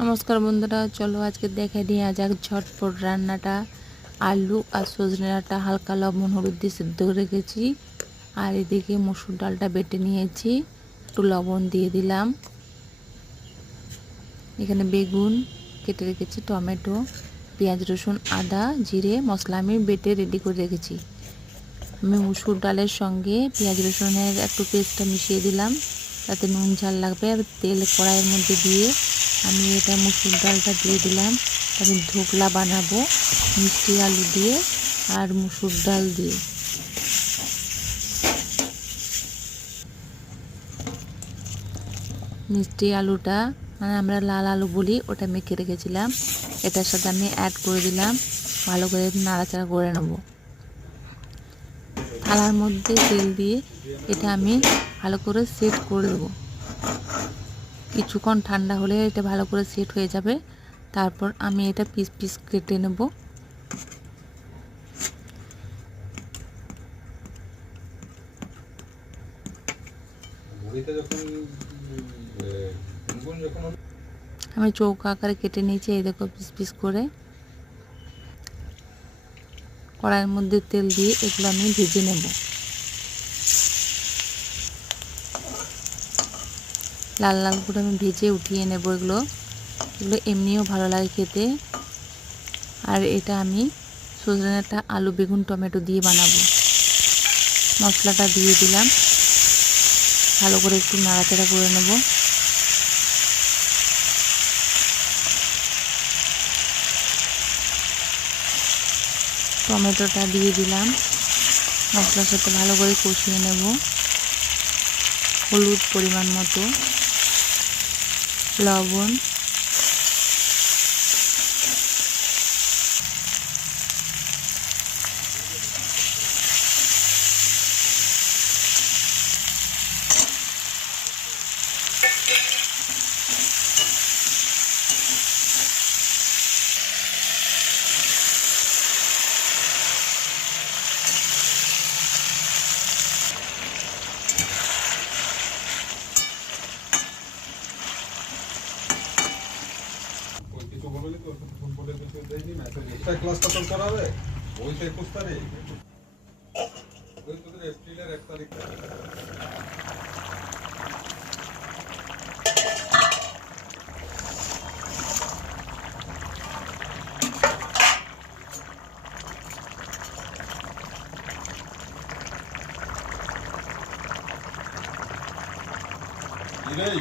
নমস্কার বন্ধুরা, চলো আজকে দেখে নিয়ে যাক ঝটপট রান্নাটা। আলু আর সজনে ডাঁটা হালকা লবণ হলুদ দিয়ে সিদ্ধ করে রেখেছি। আর এদিকে মসুর ডালটা বেটে নিয়েছি, একটু লবণ দিয়ে দিলাম। এখানে বেগুন কেটে রেখেছি, টমেটো, পেঁয়াজ রসুন আদা জিরে মশলা আমি বেটে রেডি করে রেখেছি। আমি মসুর ডালের সঙ্গে পেঁয়াজ রসুনের একটু পেস্টটা মিশিয়ে দিলাম, তাতে নুন ঝাল লাগবে। আর তেল কড়াইয়ের মধ্যে দিয়ে আমি এটা মসুর ডালটা দিয়ে দিলাম। আমি ধোকলা বানাবো মিষ্টি আলু দিয়ে আর মসুর ডাল দিয়ে। মিষ্টি আলুটা মানে আমরা লাল আলু বলি, ওটা মেখে রেখেছিলাম, এটার সাথে আমি অ্যাড করে দিলাম। ভালো করে নাড়াচাড়া করে নেব। থালার মধ্যে তেল দিয়ে এটা আমি ভালো করে সেট করে দেবো। কিছুক্ষণ ঠান্ডা হলে এটা ভালো করে সেট হয়ে যাবে। তারপর আমি এটা পিস পিস কেটে নেব। আমি চৌকা আকারে কেটে নিয়েছি, এই দেখো পিস পিস করে। কড়াইয়ের মধ্যে তেল দিয়ে এগুলো আমি ভেজে নেব। লাল লাল করে আমি ভেজে উঠিয়ে নেব। এগুলো এমনিও ভালো লাগে খেতে। আর এটা আমি সজনে ডাঁটা আলু বেগুন টমেটো দিয়ে বানাবো। মশলাটা দিয়ে দিলাম, ভালো করে একটু নাড়াচাড়া করে নেব। টমেটোটা দিয়ে দিলাম, মশলার সাথে ভালো করে কষিয়ে নেব। হলুদ পরিমাণ মতো, লবণ, ক্লাস খতম করা হবে ওই 21 তারিখ, ওই তোদের এপ্রিলের 1 তারিখ। এই